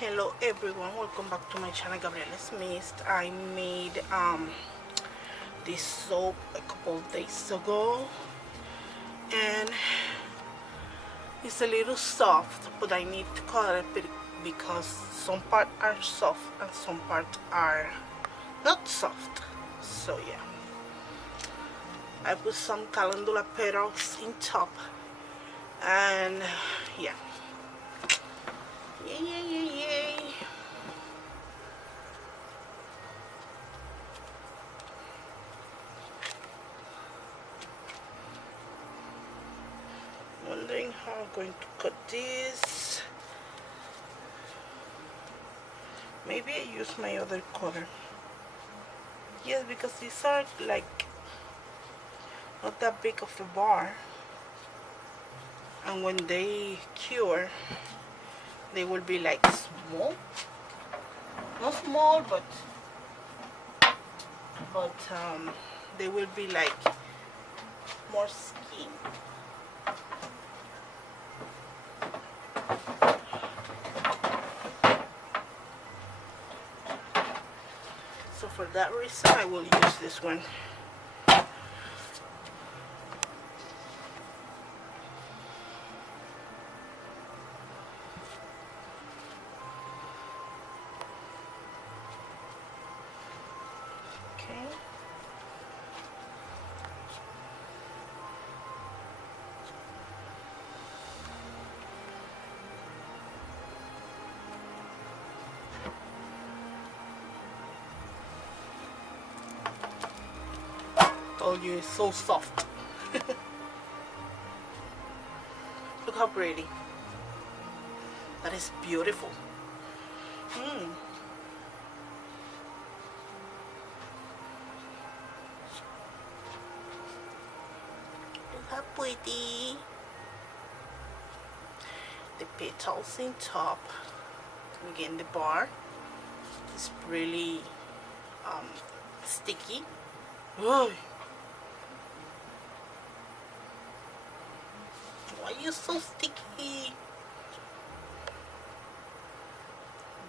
Hello everyone, welcome back to my channel Gabrieles Mist. I made this soap a couple of days ago and it's a little soft, but I need to color it because some parts are soft and some parts are not soft. So yeah, I put some calendula petals in top and yeah. Yay. Wondering how I'm going to cut this. Maybe I use my other color. Yes, because these are like not that big of a bar, and when they cure they will be like small, not small, but they will be like more skin. So for that reason I will use this one. Told you it's so soft. Look how pretty. That is beautiful. Look how pretty. The petals in top. Again, the bar is really sticky. Whoa. Why are you so sticky?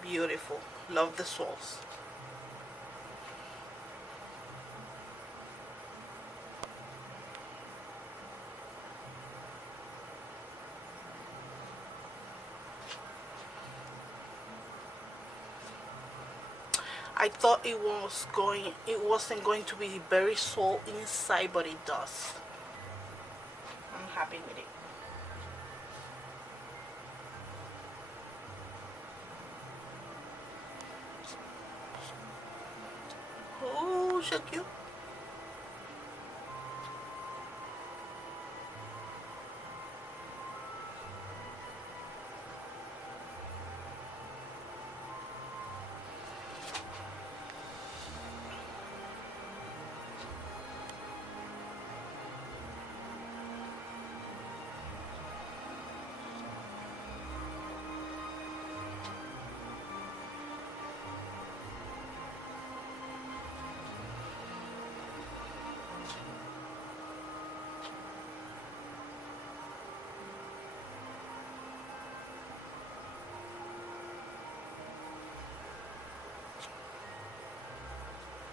Beautiful. Love the swirls. I thought it wasn't going to be very soft inside, but it does. I'm happy with it. Oh, so cute.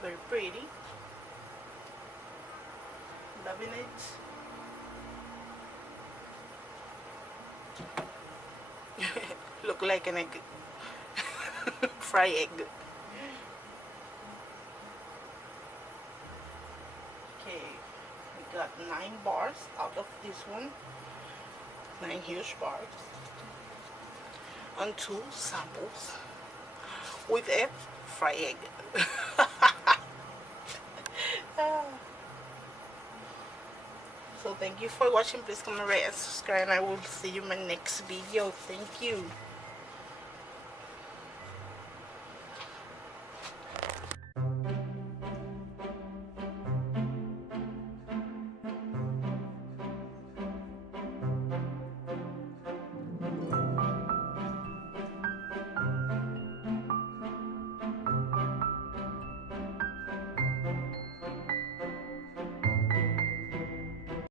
Very pretty. Loving it. Look like an egg. Fried egg. Okay, we got 9 bars out of this one. 9 huge bars. And 2 samples with a fried egg. So thank you for watching. Please comment, rate, and subscribe, and I will see you in my next video. Thank you.